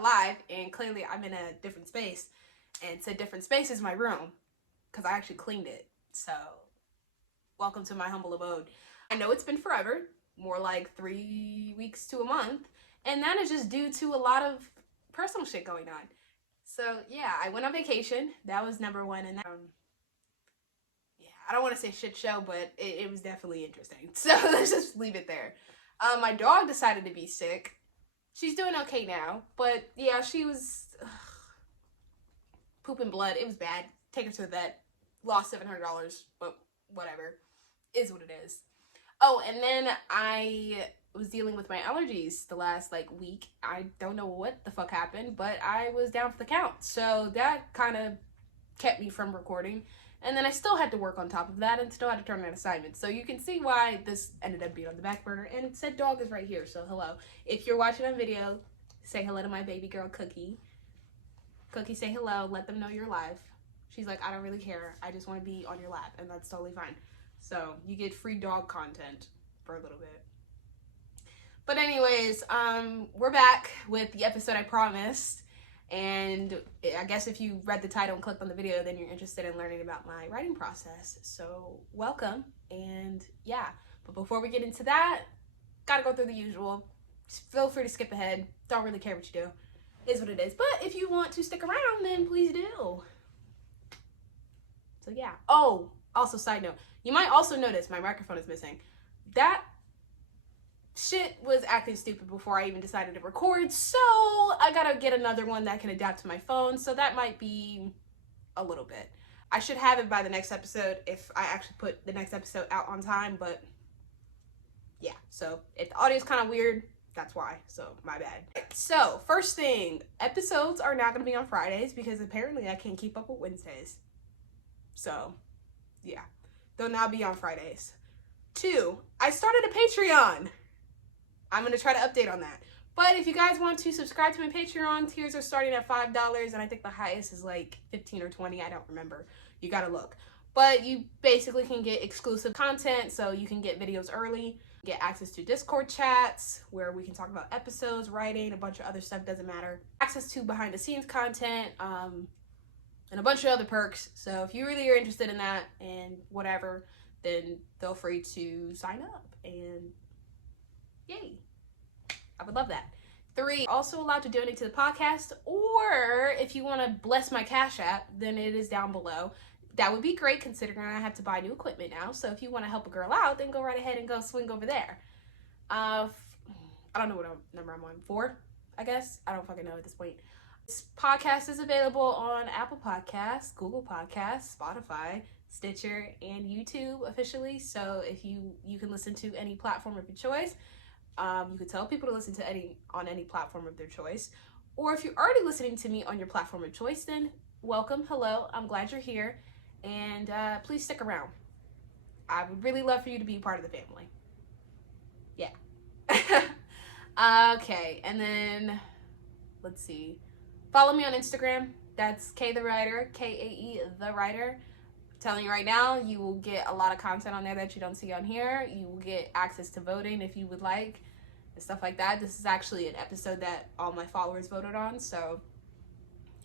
alive, and clearly I'm in a different space, and said different space is my room, because I actually cleaned it. So, welcome to my humble abode. I know it's been forever, more like 3 weeks to a month, and that is just due to a lot of personal shit going on. So, yeah, I went on vacation. That was number one, and yeah, I don't want to say shit show, but it was definitely interesting. So, let's just leave it there. My dog decided to be sick. She's doing okay now, but yeah, she was pooping blood. It was bad. Take her to the vet. Lost $700, but whatever. Is what it is. Oh, and then I was dealing with my allergies the last week. I don't know what the fuck happened, but I was down for the count. So that kind of kept me from recording. And then I still had to work on top of that and still had to turn in assignments. So you can see why this ended up being on the back burner. And it said dog is right here, so hello. If you're watching on video, say hello to my baby girl, Cookie. Cookie, say hello. Let them know you're live. She's like, I don't really care. I just want to be on your lap, and that's totally fine. So you get free dog content for a little bit. But anyways, we're back with the episode I promised. And I guess if you read the title and clicked on the video, then you're interested in learning about my writing process. So welcome, and yeah. But before we get into that, gotta go through the usual. Feel free to skip ahead. Don't really care what you do. Is what it is. But if you want to stick around, then please do. So yeah. Oh, also side note, you might also notice my microphone is missing. That shit was acting stupid before I even decided to record, so I gotta get another one that can adapt to my phone, so that might be a little bit. I should have it by the next episode if I actually put the next episode out on time, but yeah, so if the audio's kind of weird, that's why, so my bad. So, first thing, episodes are not gonna be on Fridays because apparently I can't keep up with Wednesdays. So, yeah, they'll now be on Fridays. 2, I started a Patreon. I'm going to try to update on that. But if you guys want to subscribe to my Patreon, tiers are starting at $5, and I think the highest is like 15 or 20. I don't remember. You got to look. But you basically can get exclusive content, so you can get videos early, get access to Discord chats, where we can talk about episodes, writing, a bunch of other stuff, doesn't matter. Access to behind-the-scenes content, and a bunch of other perks. So if you really are interested in that and whatever, then feel free to sign up, and yay. I would love that. 3, also allowed to donate to the podcast, or if you want to bless my Cash App, then it is down below. That would be great considering I have to buy new equipment now. So if you want to help a girl out, then go right ahead and go swing over there. I don't know what number I'm on. 4, I guess. I don't fucking know at this point. This podcast is available on Apple Podcasts, Google Podcasts, Spotify, Stitcher, and YouTube officially. So if you can listen to any platform of your choice. You could tell people to listen to on any platform of their choice. Or if you're already listening to me on your platform of choice, then welcome, hello, I'm glad you're here. And please stick around. I would really love for you to be part of the family. Yeah. Okay, and then, let's see. Follow me on Instagram. That's K the Writer, K-A-E the Writer. Telling you right now, you will get a lot of content on there that you don't see on here. You will get access to voting if you would like, and stuff like that. This is actually an episode that all my followers voted on, so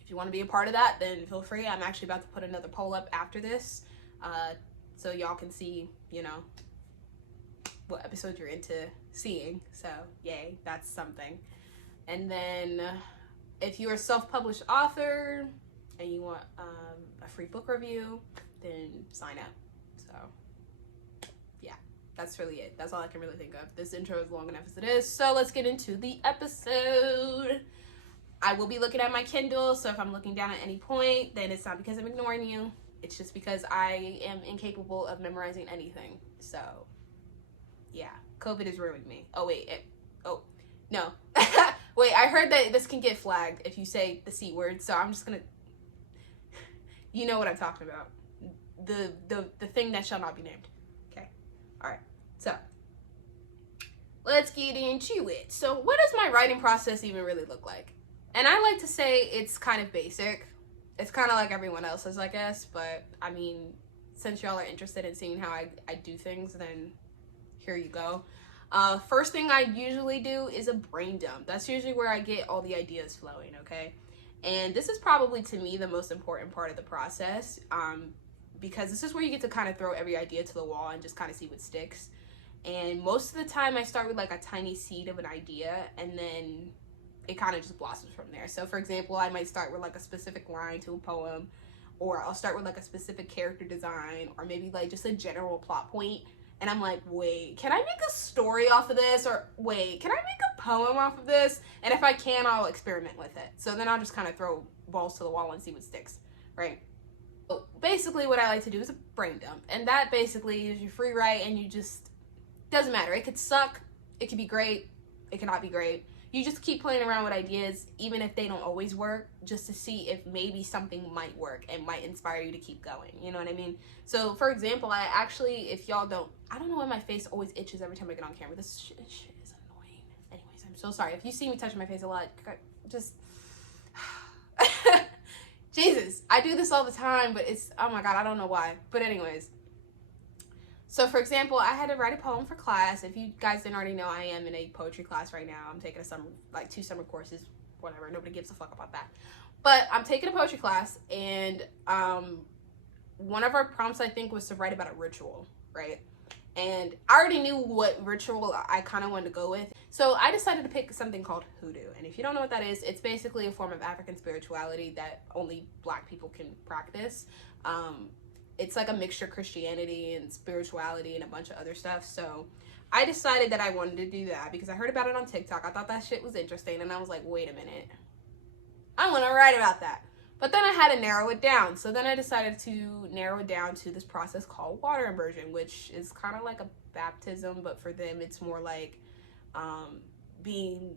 if you want to be a part of that, then feel free. I'm actually about to put another poll up after this, so y'all can see, what episode you're into seeing. So, yay, that's something. And then, if you're a self-published author and you want a free book review, then sign up. So yeah, that's really it. That's all I can really think of. This intro is long enough as it is, so let's get into the episode. I will be looking at my Kindle, so if I'm looking down at any point, then it's not because I'm ignoring you. It's just because I am incapable of memorizing anything. So yeah, COVID has ruined me. Oh wait, no. Wait, I heard that this can get flagged if you say the C word, so I'm just gonna, you know what I'm talking about. The thing that shall not be named. Okay. Alright. So let's get into it. So what does my writing process even really look like? And I like to say it's kind of basic. It's kind of like everyone else's, I guess, but I mean, since y'all are interested in seeing how I do things, then here you go. First thing I usually do is a brain dump. That's usually where I get all the ideas flowing, okay? And this is probably, to me, the most important part of the process, because this is where you get to kind of throw every idea to the wall and just kind of see what sticks. And most of the time I start with like a tiny seed of an idea, and then it kind of just blossoms from there. So for example, I might start with like a specific line to a poem, or I'll start with like a specific character design, or maybe like just a general plot point. And I'm like, wait, can I make a story off of this? Or wait, can I make a poem off of this? And if I can, I'll experiment with it. So then I'll just kind of throw balls to the wall and see what sticks, right? So basically what I like to do is a brain dump. And that basically is your free write, and you just, doesn't matter. It could suck, it could be great, it cannot be great. You just keep playing around with ideas, even if they don't always work, just to see if maybe something might work and might inspire you to keep going. You know what I mean? So, for example, I actually, if y'all don't, I don't know why my face always itches every time I get on camera. This shit is annoying. Anyways, I'm so sorry. If you see me touching my face a lot, just... Jesus, I do this all the time, but it's, oh my God, I don't know why. But anyways. So, for example, I had to write a poem for class. If you guys didn't already know, I am in a poetry class right now. I'm taking a summer, like 2 summer courses, whatever. Nobody gives a fuck about that. But I'm taking a poetry class, and one of our prompts, I think, was to write about a ritual, right? And I already knew what ritual I kind of wanted to go with. So I decided to pick something called hoodoo. And if you don't know what that is, it's basically a form of African spirituality that only Black people can practice. It's like a mixture of Christianity and spirituality and a bunch of other stuff. So I decided that I wanted to do that because I heard about it on TikTok. I thought that shit was interesting, and I was like, wait a minute, I want to write about that. But then I had to narrow it down. So then I decided to narrow it down to this process called water immersion, which is kind of like a baptism, but for them it's more like being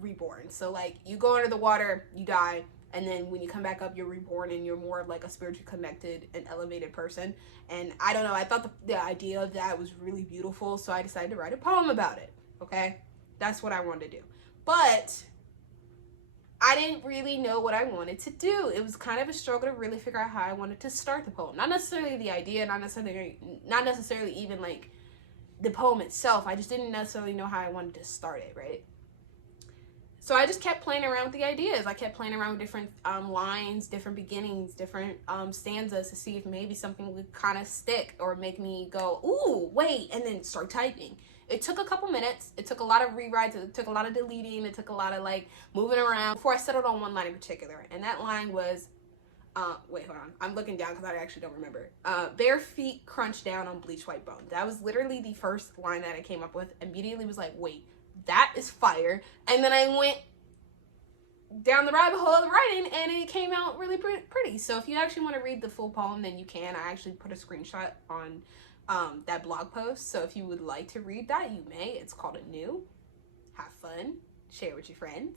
reborn. So like you go under the water, you die, and then when you come back up, you're reborn, and you're more of like a spiritually connected and elevated person. And I don't know, I thought the idea of that was really beautiful, so I decided to write a poem about it, okay? That's what I wanted to do. But I didn't really know what I wanted to do. It was kind of a struggle to really figure out how I wanted to start the poem. Not necessarily the idea, not necessarily even like the poem itself. I just didn't necessarily know how I wanted to start it, right? So I just kept playing around with the ideas. I kept playing around with different lines, different beginnings, different stanzas to see if maybe something would kind of stick or make me go, ooh, wait, and then start typing. It took a couple minutes. It took a lot of rewrites. It took a lot of deleting. It took a lot of like moving around before I settled on one line in particular. And that line was, wait, hold on. I'm looking down because I actually don't remember. Bare feet crunch down on bleach white bone. That was literally the first line that I came up with. Immediately was like, wait, that is fire. And then I went down the rabbit hole of writing, and it came out really pretty. So if you actually want to read the full poem, then you can. I actually put a screenshot on that blog post, so if you would like to read that, you may. It's called Anew. Have fun, share with your friends.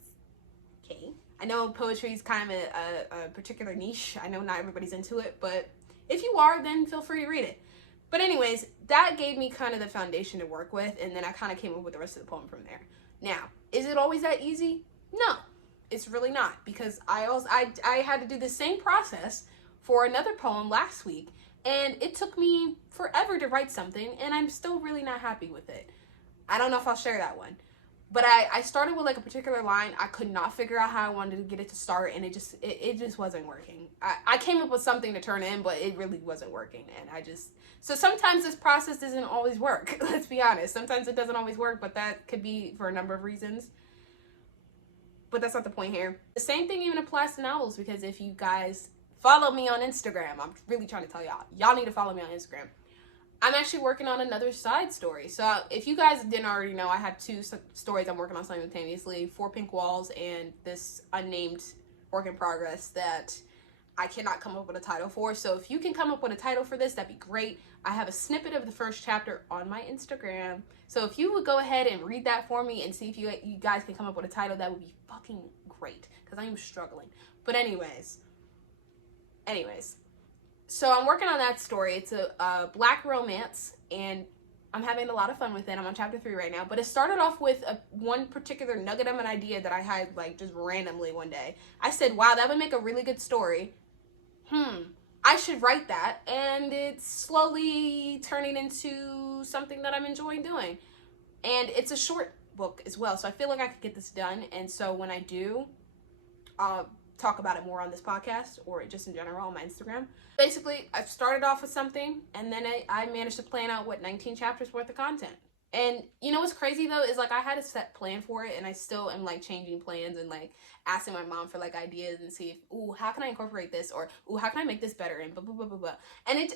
Okay, I know poetry is kind of a particular niche. I know not everybody's into it, but if you are, then feel free to read it. But anyways, that gave me kind of the foundation to work with, and then I kind of came up with the rest of the poem from there. Now, is it always that easy? No, it's really not, because I had to do the same process for another poem last week, and it took me forever to write something, and I'm still really not happy with it. I don't know if I'll share that one. But I started with like a particular line. I could not figure out how I wanted to get it to start, and it just wasn't working. I came up with something to turn in, but it really wasn't working. And so sometimes this process doesn't always work. Let's be honest. Sometimes it doesn't always work, but that could be for a number of reasons. But that's not the point here. The same thing even applies to novels, because if you guys follow me on Instagram, I'm really trying to tell y'all need to follow me on Instagram. I'm actually working on another side story. So if you guys didn't already know, I have 2 stories I'm working on simultaneously, 4 Pink Walls and this unnamed work in progress that I cannot come up with a title for. So if you can come up with a title for this, that'd be great. I have a snippet of the first chapter on my Instagram. So if you would go ahead and read that for me and see if you guys can come up with a title, that would be fucking great, because I am struggling. But anyways. So I'm working on that story. It's a Black romance, and I'm having a lot of fun with it. I'm on chapter 3 right now, but it started off with one particular nugget of an idea that I had like just randomly one day. I said, wow, that would make a really good story. I should write that, and it's slowly turning into something that I'm enjoying doing. And it's a short book as well, so I feel like I could get this done. And so when I do, I'll talk about it more on this podcast or just in general on my Instagram. Basically, I started off with something, and then I managed to plan out, 19 chapters worth of content. And you know what's crazy though is like I had a set plan for it, and I still am like changing plans and like asking my mom for like ideas and see if, ooh, how can I incorporate this, or ooh, how can I make this better, and blah blah blah blah blah. And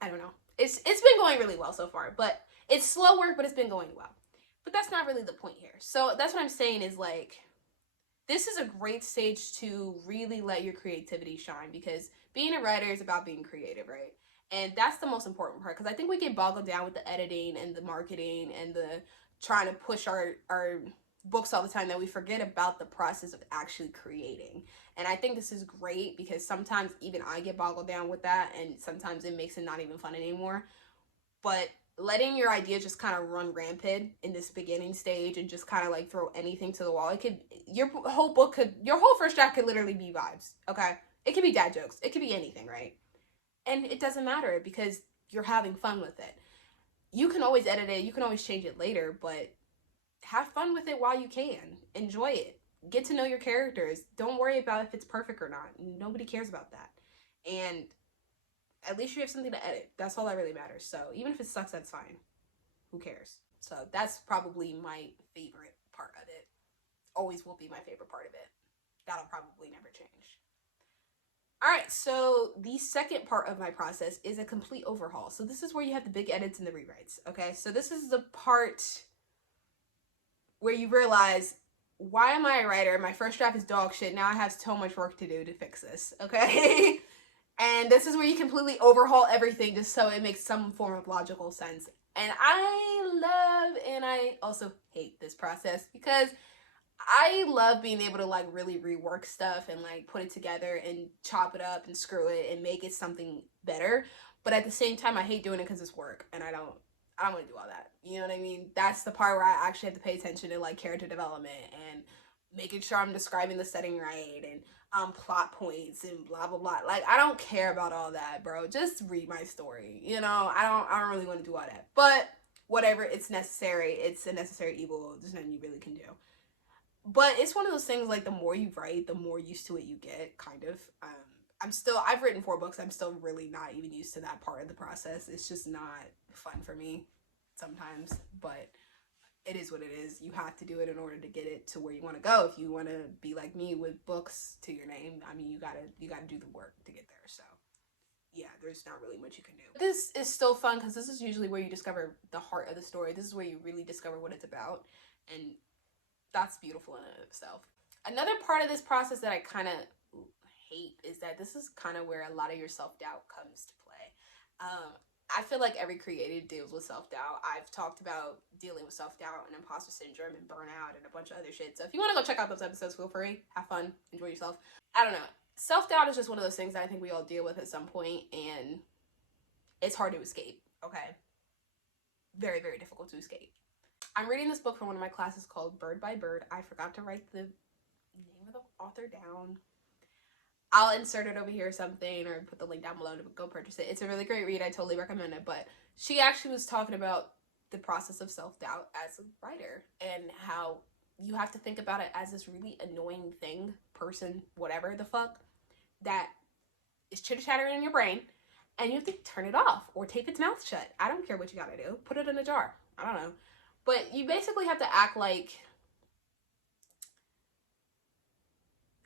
I don't know, it's been going really well so far, but it's slow work, but it's been going well. But that's not really the point here. So that's what I'm saying is like, this is a great stage to really let your creativity shine, because being a writer is about being creative, right? And that's the most important part, because I think we get boggled down with the editing and the marketing and the trying to push our books all the time, that we forget about the process of actually creating. And I think this is great, because sometimes even I get boggled down with that, and sometimes it makes it not even fun anymore. But letting your idea just kind of run rampant in this beginning stage and just kind of like throw anything to the wall, it could, your whole first draft could literally be vibes, okay? It could be dad jokes, it could be anything, right? And it doesn't matter, because you're having fun with it. You can always edit it, you can always change it later, but have fun with it while you can. Enjoy it. Get to know your characters. Don't worry about if it's perfect or not. Nobody cares about that. And at least you have something to edit. That's all that really matters. So even if it sucks, that's fine. Who cares? So that's probably my favorite part of it. Always will be my favorite part of it. That'll probably never change. Alright, so the second part of my process is a complete overhaul. So this is where you have the big edits and the rewrites, okay? So this is the part where you realize, why am I a writer? My first draft is dog shit. Now I have so much work to do to fix this, okay? And this is where you completely overhaul everything just so it makes some form of logical sense. And I love and I also hate this process, because I love being able to like really rework stuff and like put it together and chop it up and screw it and make it something better. But at the same time, I hate doing it because it's work, and I don't want to do all that. You know what I mean? That's the part where I actually have to pay attention to like character development and making sure I'm describing the setting right, and plot points and blah blah blah. Like, I don't care about all that, bro. Just read my story. You know, I don't really want to do all that. But whatever, it's necessary. It's a necessary evil. There's nothing you really can do. But it's one of those things, like, the more you write, the more used to it you get, kind of. I've written 4 books. I'm still really not even used to that part of the process. It's just not fun for me sometimes, but it is what it is. You have to do it in order to get it to where you want to go. If you want to be like me with books to your name, I mean, you gotta do the work to get there. So yeah, there's not really much you can do. This is still fun, because this is usually where you discover the heart of the story. This is where you really discover what it's about, and that's beautiful in and of itself. Another part of this process that I kind of hate is that this is kind of where a lot of your self-doubt comes to play. I feel like every creative deals with self-doubt. I've talked about dealing with self-doubt and imposter syndrome and burnout and a bunch of other shit. So if you want to go check out those episodes, feel free. Have fun. Enjoy yourself. I don't know. Self-doubt is just one of those things that I think we all deal with at some point, and it's hard to escape, okay? Very, very difficult to escape. I'm reading this book from one of my classes called Bird by Bird. I forgot to write the name of the author down. I'll insert it over here or something, or put the link down below to go purchase it. It's a really great read. I totally recommend it. But she actually was talking about the process of self-doubt as a writer, and how you have to think about it as this really annoying thing, person, whatever the fuck, that is chitter-chattering in your brain, and you have to turn it off or tape its mouth shut. I don't care what you gotta do. Put it in a jar. I don't know. But you basically have to act like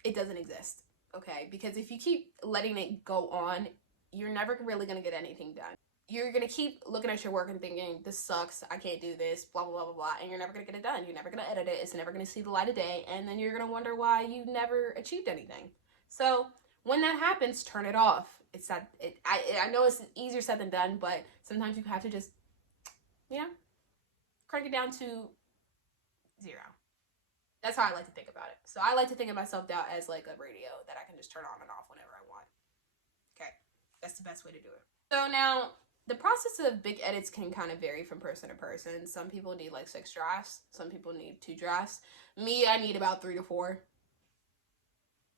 it doesn't exist, okay? Because if you keep letting it go on, you're never really going to get anything done. You're going to keep looking at your work and thinking, this sucks, I can't do this, blah, blah, blah, blah, blah, and you're never going to get it done. You're never going to edit it. It's never going to see the light of day, and then you're going to wonder why you never achieved anything. So when that happens, turn it off. I know it's easier said than done, but sometimes you have to just, you know, crank it down to 0. That's how I like to think about it. So I like to think of my self-doubt as like a radio that I can just turn on and off whenever I want. Okay, that's the best way to do it. So now, the process of big edits can kind of vary from person to person. Some people need like 6 drafts. Some people need 2 drafts. Me, I need about 3 to 4.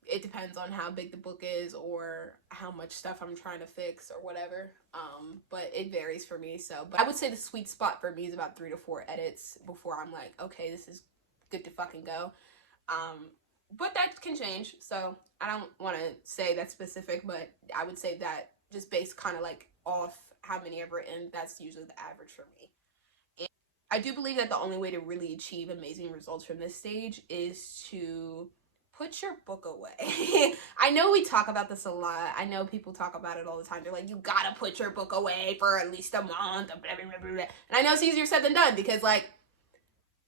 It depends on how big the book is or how much stuff I'm trying to fix or whatever. But it varies for me. So, but I would say the sweet spot for me is about 3 to 4 edits before I'm like, okay, this is good to fucking go. But that can change. So I don't want to say that's specific, but I would say that just based kind of like off how many I've written, that's usually the average for me. And I do believe that the only way to really achieve amazing results from this stage is to put your book away. I know we talk about this a lot. I know people talk about it all the time. They're like, you gotta put your book away for at least a month. Blah, blah, blah, blah. And I know it's easier said than done because, like,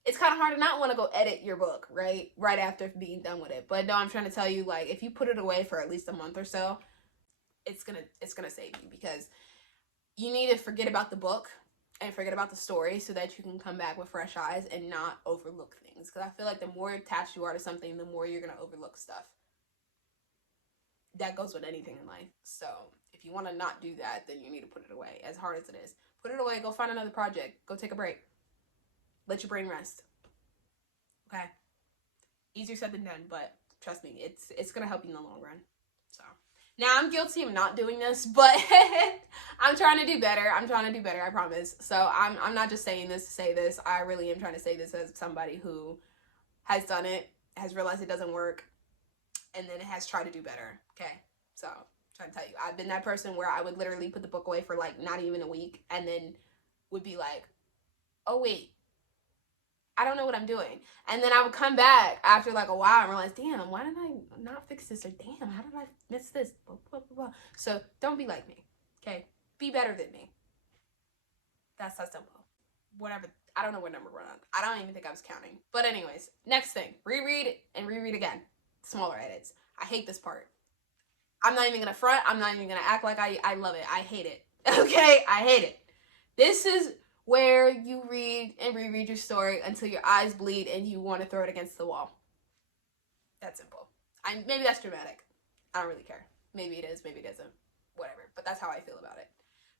it's kind of hard to not want to go edit your book, right? Right after being done with it. But no, I'm trying to tell you, like, if you put it away for at least a month or so, it's gonna save you, because you need to forget about the book and forget about the story so that you can come back with fresh eyes and not overlook things. Because I feel like the more attached you are to something, the more you're gonna overlook stuff. That goes with anything in life. So if you want to not do that, then you need to put it away. As hard as it is, put it away. Go find another project. Go take a break. Let your brain rest. Okay. Easier said than done, but trust me, it's gonna help you in the long run. So now I'm guilty of not doing this, but I'm trying to do better. I'm trying to do better, I promise. So I'm not just saying this to say this. I really am trying to say this as somebody who has done it, has realized it doesn't work, and then it has tried to do better. Okay. So I'm trying to tell you, I've been that person where I would literally put the book away for like not even a week and then would be like, oh wait, I don't know what I'm doing. And then I would come back after like a while and realize, damn, why did I not fix this? Or damn, how did I miss this? Blah, blah, blah, blah. So don't be like me, okay? Be better than me. That's that simple. Whatever. I don't know what number we're on. I don't even think I was counting. But anyways, next thing. Reread and reread again. Smaller edits. I hate this part. I'm not even going to front. I'm not even going to act like I love it. I hate it. Okay? I hate it. This is where you read and reread your story until your eyes bleed and you want to throw it against the wall. That's simple. Maybe that's dramatic. I don't really care. Maybe it is, maybe it isn't. Whatever. But that's how I feel about it.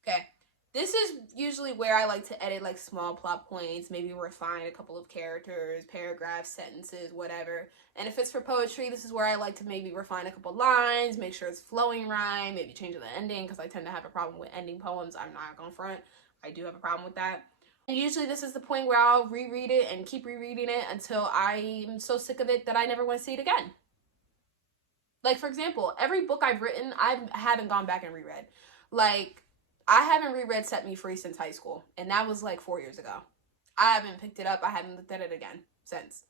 Okay. This is usually where I like to edit like small plot points, maybe refine a couple of characters, paragraphs, sentences, whatever. And if it's for poetry, this is where I like to maybe refine a couple lines, make sure it's flowing right, maybe change the ending, because I tend to have a problem with ending poems. I'm not gonna front. I do have a problem with that. And usually this is the point where I'll reread it and keep rereading it until I'm so sick of it that I never want to see it again. Like, for example, every book I've written, I haven't gone back and reread. Like, I haven't reread Set Me Free since high school, and that was like 4 years ago. I haven't picked it up. I haven't looked at it again since.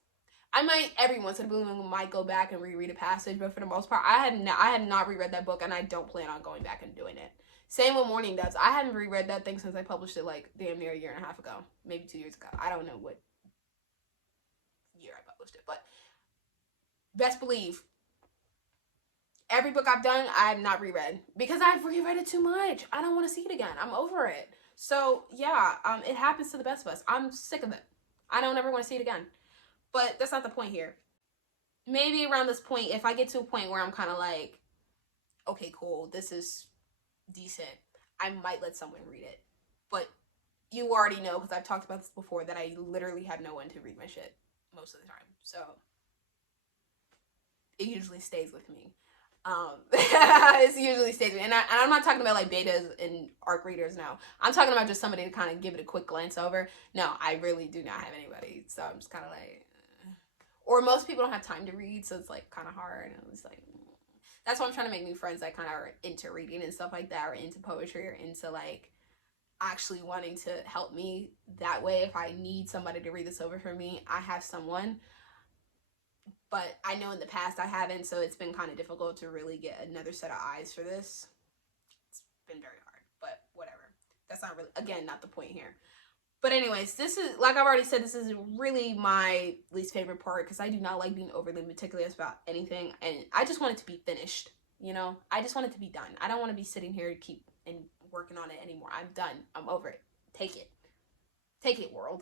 I might every once in a blue moon might go back and reread a passage, but for the most part, I had not reread that book, and I don't plan on going back and doing it. Same with Morning Doves. I haven't reread that thing since I published it like damn near a year and a half ago, maybe 2 years ago. I don't know what year I published it, but best believe every book I've done, I have not reread because I've reread it too much. I don't want to see it again. I'm over it. So yeah, it happens to the best of us. I'm sick of it. I don't ever want to see it again. But that's not the point here. Maybe around this point, if I get to a point where I'm kind of like, okay, cool, this is decent, I might let someone read it. But you already know, because I've talked about this before, that I literally have no one to read my shit most of the time. So it usually stays with me. It usually stays with me. And I'm not talking about like betas and ARC readers, no. I'm talking about just somebody to kind of give it a quick glance over. No, I really do not have anybody. So I'm just kind of like, or most people don't have time to read, so it's like kind of hard. And it's like, that's why I'm trying to make new friends that kind of are into reading and stuff like that, or into poetry, or into like actually wanting to help me that way. If I need somebody to read this over for me, I have someone. But I know in the past I haven't, so it's been kind of difficult to really get another set of eyes for this. It's been very hard, but whatever. That's not really, again, not the point here. But anyways, this is, like I've already said, this is really my least favorite part, because I do not like being overly meticulous about anything, and I just want it to be finished, you know? I just want it to be done. I don't want to be sitting here to keep and working on it anymore. I'm done. I'm over it. Take it. Take it, world.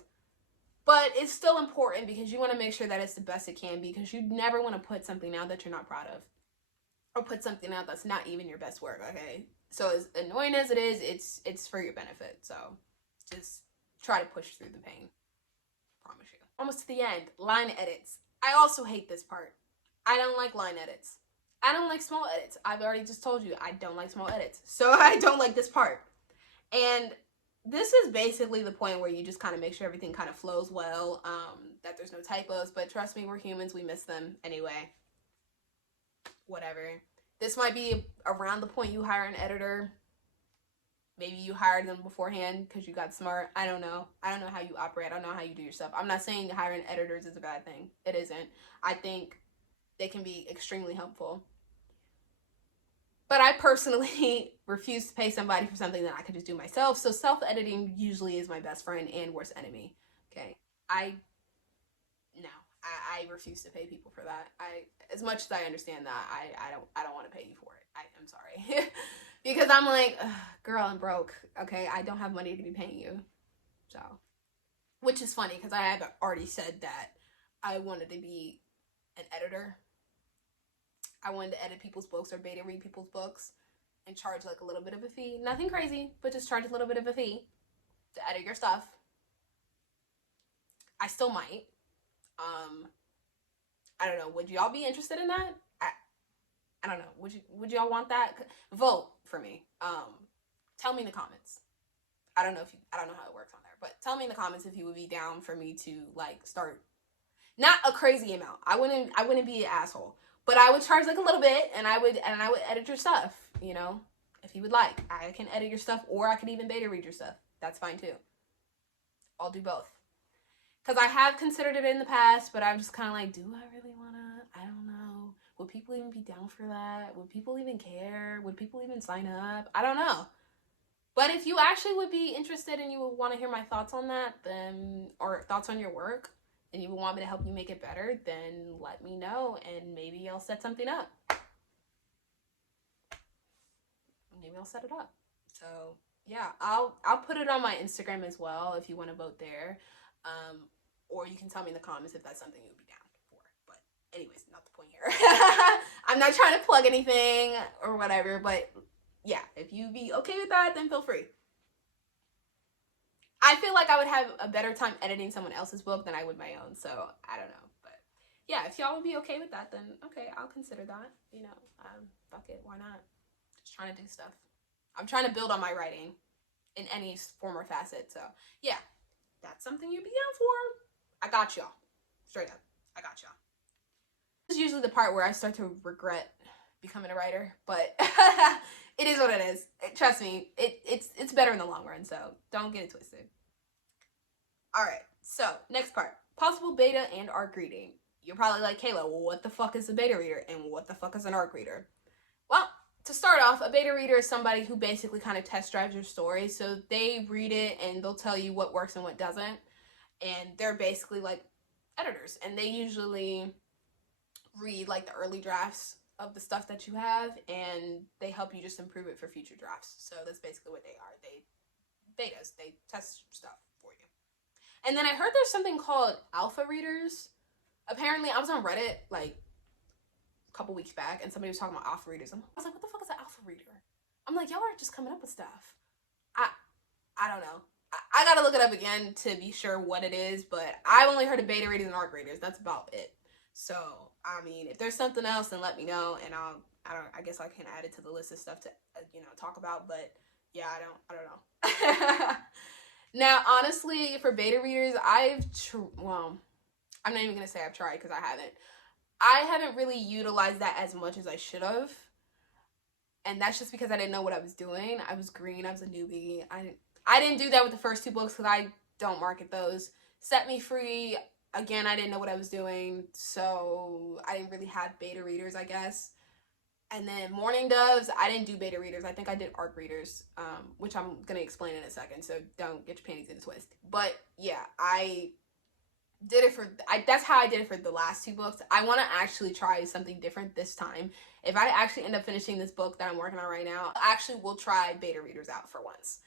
But it's still important because you want to make sure that it's the best it can be, because you never want to put something out that you're not proud of, or put something out that's not even your best work, okay? So as annoying as it is, it's for your benefit. So just try to push through the pain. Promise you. Almost to the end. Line edits. I also hate this part. I don't like line edits. I don't like small edits. I've already just told you I don't like small edits. So I don't like this part. And this is basically the point where you just kind of make sure everything kind of flows well, that there's no typos. But trust me, we're humans. We miss them anyway. Whatever. This might be around the point you hire an editor. Maybe you hired them beforehand because you got smart. I don't know. I don't know how you operate. I don't know how you do your stuff. I'm not saying hiring editors is a bad thing. It isn't. I think they can be extremely helpful. But I personally refuse to pay somebody for something that I could just do myself. So self-editing usually is my best friend and worst enemy. Okay. I refuse to pay people for that. As much as I understand that, I don't want to pay you for it. I'm sorry. Because I'm like, girl, I'm broke. Okay, I don't have money to be paying you. So, which is funny because I have already said that I wanted to be an editor. I wanted to edit people's books or beta read people's books and charge like a little bit of a fee. Nothing crazy, but just charge a little bit of a fee to edit your stuff. I still might. I don't know. Would y'all be interested in that? I don't know. Would y'all want that? Vote for me. Tell me in the comments. I don't know how it works on there, but tell me in the comments if you would be down for me to like start, not a crazy amount. I wouldn't be an asshole, but I would charge like a little bit, and I would edit your stuff. You know, if you would like, I can edit your stuff, or I could even beta read your stuff. That's fine too. I'll do both. Because I have considered it in the past, but I'm just kind of like, do I really want to? I don't know. Would people even be down for that? Would people even care? Would people even sign up? I don't know. But if you actually would be interested and you would want to hear my thoughts on that, then, or thoughts on your work, and you would want me to help you make it better, then let me know, and maybe I'll set something up. Maybe I'll set it up. So yeah, I'll put it on my Instagram as well if you want to vote there. Or you can tell me in the comments if that's something you would be down for. But anyways, not the point here. I'm not trying to plug anything or whatever, but yeah, if you be okay with that, then feel free. I feel like I would have a better time editing someone else's book than I would my own, so I don't know. But yeah, if y'all would be okay with that, then okay, I'll consider that. You know, fuck it, why not? Just trying to do stuff. I'm trying to build on my writing in any form or facet, so yeah. That's something you'd be down for. I got y'all. Straight up. I got y'all. This is usually the part where I start to regret becoming a writer, but it is what it is. Trust me, it's better in the long run, so don't get it twisted. Alright, so next part. Possible beta and ARC reading. You're probably like, Kayla, well, what the fuck is a beta reader and what the fuck is an ARC reader? Well, to start off, a beta reader is somebody who basically kind of test drives your story. So they read it and they'll tell you what works and what doesn't. And they're basically like editors. And they usually read like the early drafts of the stuff that you have. And they help you just improve it for future drafts. So that's basically what they are. Betas. They test stuff for you. And then I heard there's something called alpha readers. Apparently, I was on Reddit like couple weeks back and somebody was talking about alpha readers. I was like, what the fuck is an alpha reader? I'm like, y'all are just coming up with stuff. I don't know. I gotta look it up again to be sure what it is, but I've only heard of beta readers and ARC readers. That's about it. So I mean, if there's something else, then let me know, and I guess I can add it to the list of stuff to talk about. But yeah, I don't know. Now honestly, for beta readers, I'm not even gonna say I've tried because I haven't really utilized that as much as I should have. And that's just because I didn't know what I was doing. I was green. I was a newbie. I didn't do that with the first two books because I don't market those. Set Me Free, again, I didn't know what I was doing. So I didn't really have beta readers, I guess. And then Morning Doves, I didn't do beta readers. I think I did ARC readers, which I'm going to explain in a second. So don't get your panties in a twist. But yeah, I did it that's how I did it for the last two books. I want to actually try something different this time. If I actually end up finishing this book that I'm working on right now, I actually will try beta readers out for once.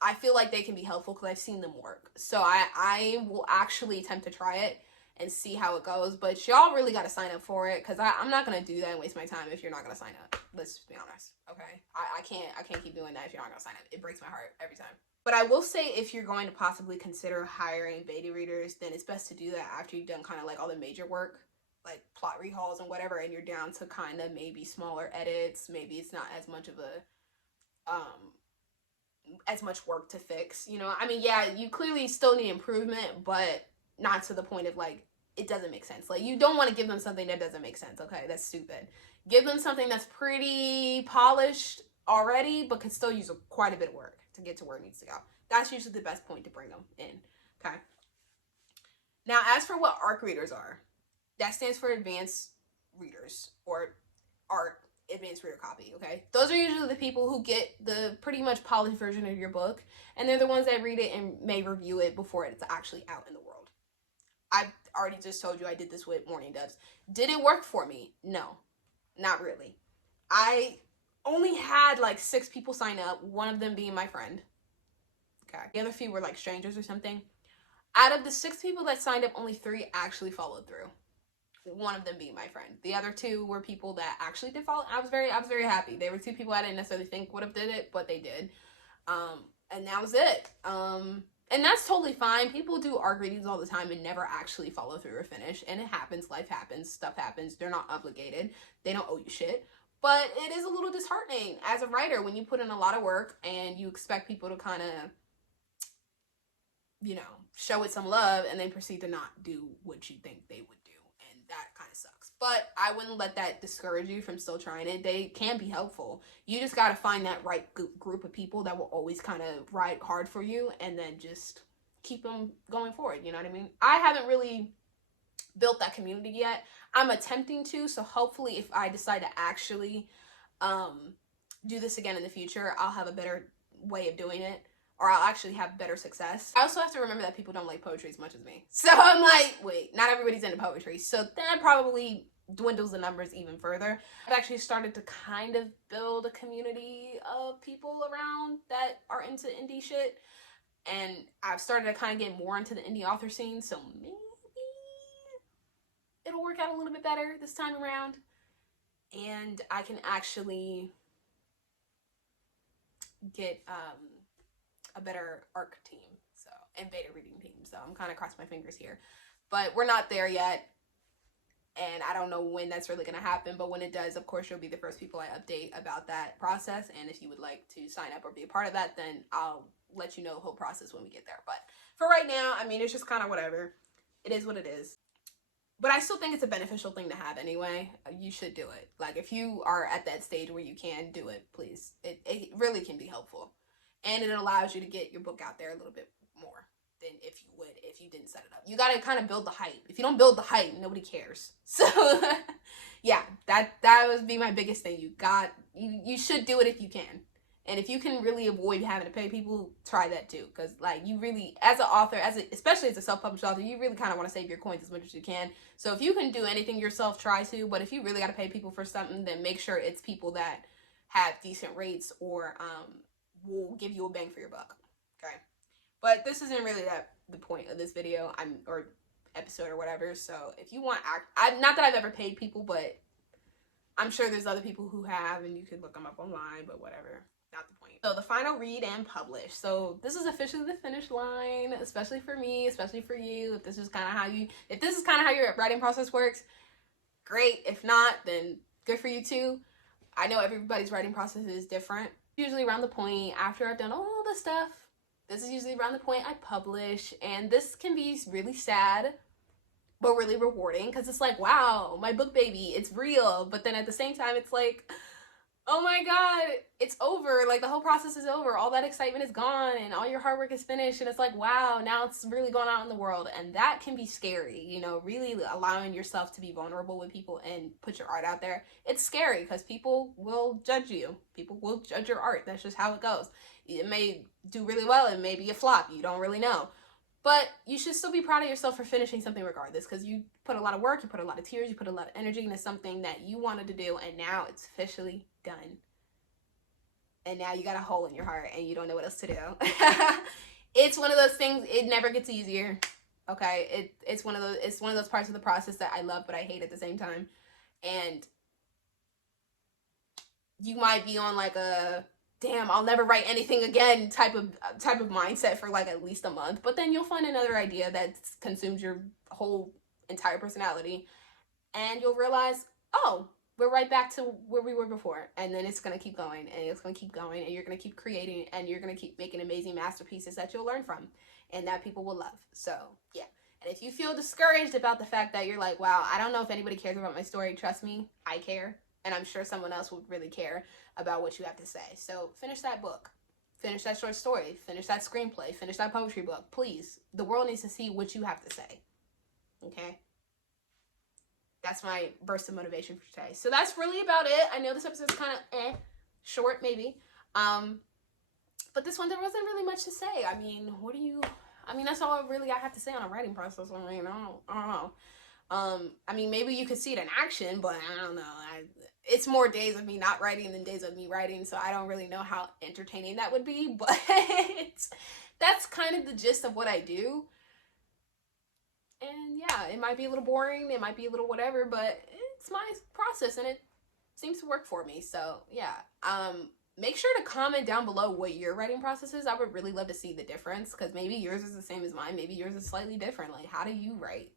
I feel like they can be helpful because I've seen them work. So I will actually attempt to try it and see how it goes. But y'all really got to sign up for it because I'm not going to do that and waste my time if you're not going to sign up. Let's be honest, okay? I can't keep doing that if you're not going to sign up. It breaks my heart every time. But I will say if you're going to possibly consider hiring beta readers, then it's best to do that after you've done kind of like all the major work like plot rehauls and whatever, and you're down to kind of maybe smaller edits, maybe it's not as much of a as much work to fix, you know. I mean, yeah, you clearly still need improvement, but not to the point of like it doesn't make sense. Like, you don't want to give them something that doesn't make sense. Okay, that's stupid. Give them something that's pretty polished already, but can still use quite a bit of work to get to where it needs to go. That's usually the best point to bring them in. Okay. Now, as for what ARC readers are, that stands for advanced readers, or ARC, advanced reader copy. Okay, those are usually the people who get the pretty much polished version of your book, and they're the ones that read it and may review it before it's actually out in the world. I've already just told you I did this with Morning Doves. Did it work for me? No, not really. I only had like 6 people sign up, one of them being my friend. Okay, the other few were like strangers or something. Out of the 6 people that signed up, only 3 actually followed through. One of them being my friend. The other 2 were people that actually did follow. I was very happy. They were 2 people I didn't necessarily think would have did it, but they did. And that was it. And that's totally fine. People do ARC readings all the time and never actually follow through or finish. And it happens. Life happens. Stuff happens. They're not obligated. They don't owe you shit. But it is a little disheartening as a writer when you put in a lot of work and you expect people to kind of, you know, show it some love and then proceed to not do what you think they would do. And that kind of sucks. But I wouldn't let that discourage you from still trying it. They can be helpful. You just got to find that right group of people that will always kind of ride hard for you and then just keep them going forward. You know what I mean? I haven't really built that community yet. I'm attempting to. So hopefully if I decide to actually do this again in the future, I'll have a better way of doing it. Or I'll actually have better success. I also have to remember that people don't like poetry as much as me. So I'm like, wait, not everybody's into poetry. So that probably dwindles the numbers even further. I've actually started to kind of build a community of people around that are into indie shit. And I've started to kind of get more into the indie author scene. So maybe it'll work out a little bit better this time around. And I can actually get a better ARC team, so, and beta reading team. So I'm kind of crossing my fingers here, but we're not there yet, and I don't know when that's really gonna happen. But when it does, of course, you'll be the first people I update about that process. And if you would like to sign up or be a part of that, then I'll let you know the whole process when we get there. But for right now, I mean, it's just kind of whatever. It is what it is. But I still think it's a beneficial thing to have anyway. You should do it. Like, if you are at that stage where you can do it, please. It really can be helpful. And it allows you to get your book out there a little bit more than if you would if you didn't set it up. You got to kind of build the hype. If you don't build the hype, nobody cares. So, yeah, that would be my biggest thing. You should do it if you can. And if you can really avoid having to pay people, try that too. Because, like, you really, as an author, especially as a self-published author, you really kind of want to save your coins as much as you can. So if you can do anything yourself, try to. But if you really got to pay people for something, then make sure it's people that have decent rates or will give you a bang for your buck. Okay? But this isn't really the point of this video or episode or whatever. So if you want, not that I've ever paid people, but I'm sure there's other people who have, and you could look them up online, but whatever. Not the point. So the final read and publish. So this is officially the finish line, especially for me, especially for you. If this is kind of how your writing process works, great. If not, then good for you too. I know everybody's writing process is different. Usually around the point after I've done all the stuff, this is usually around the point I publish, and this can be really sad but really rewarding, because it's like, wow, my book baby, it's real. But then at the same time, it's like, oh my god, it's over. Like, the whole process is over. All that excitement is gone and all your hard work is finished, and it's like, wow, now it's really going out in the world. And that can be scary, you know, really allowing yourself to be vulnerable with people and put your art out there. It's scary because people will judge you. People will judge your art. That's just how it goes. It may do really well, it may be a flop, you don't really know. But you should still be proud of yourself for finishing something regardless, because you put a lot of work, you put a lot of tears, you put a lot of energy into something that you wanted to do, and now it's officially done. And now you got a hole in your heart and you don't know what else to do. It's one of those things, it never gets easier. Okay? It's one of those parts of the process that I love but I hate at the same time. And you might be on like a damn, I'll never write anything again type of mindset for like at least a month, but then you'll find another idea that consumes your whole entire personality, and you'll realize, oh, we're right back to where we were before. And then it's going to keep going, and it's going to keep going, and you're going to keep creating, and you're going to keep making amazing masterpieces that you'll learn from and that people will love. So, yeah. And if you feel discouraged about the fact that you're like, wow, I don't know if anybody cares about my story, trust me, I care. And I'm sure someone else would really care about what you have to say. So finish that book. Finish that short story. Finish that screenplay. Finish that poetry book. Please. The world needs to see what you have to say. Okay? That's my burst of motivation for today. So that's really about it. I know this episode's kind of short maybe. But this one, there wasn't really much to say. I mean, that's all really I have to say on a writing process. I mean, I don't know. I mean, maybe you could see it in action, but I don't know. It's more days of me not writing than days of me writing, so I don't really know how entertaining that would be, but that's kind of the gist of what I do. And yeah, it might be a little boring, it might be a little whatever, but it's my process and it seems to work for me. So yeah, make sure to comment down below what your writing process is. I would really love to see the difference, because maybe yours is the same as mine, maybe yours is slightly different. Like, how do you write?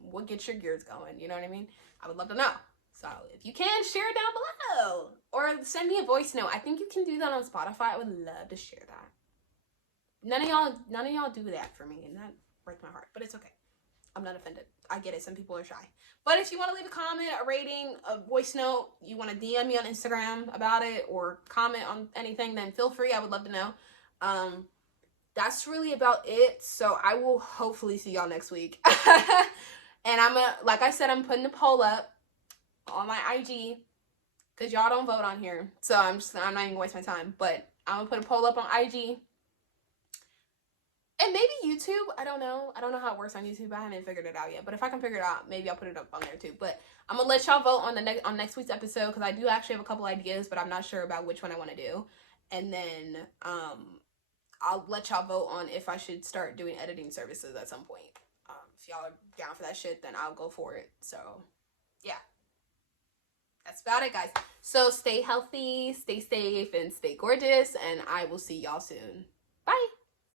What gets your gears going? You know what I mean? I would love to know. So if you can, share it down below, or send me a voice note. I think you can do that on Spotify. I would love to share that. None of y'all do that for me, and that breaks my heart, but it's okay. I'm not offended. I get it. Some people are shy. But if you want to leave a comment, a rating, a voice note, you want to DM me on Instagram about it, or comment on anything, then feel free. I would love to know. That's really about it. So I will hopefully see y'all next week. And like I said, I'm putting a poll up on my IG, because y'all don't vote on here. So I'm not even gonna waste my time. But I'm gonna put a poll up on IG. And maybe YouTube. I don't know how it works on YouTube. I haven't figured it out yet. But if I can figure it out, maybe I'll put it up on there too. But I'm gonna let y'all vote on next week's episode, because I do actually have a couple ideas, but I'm not sure about which one I want to do. And then I'll let y'all vote on if I should start doing editing services at some point. If y'all are down for that shit, then I'll go for it. So yeah, that's about it, guys. So stay healthy, stay safe, and stay gorgeous, and I will see y'all soon.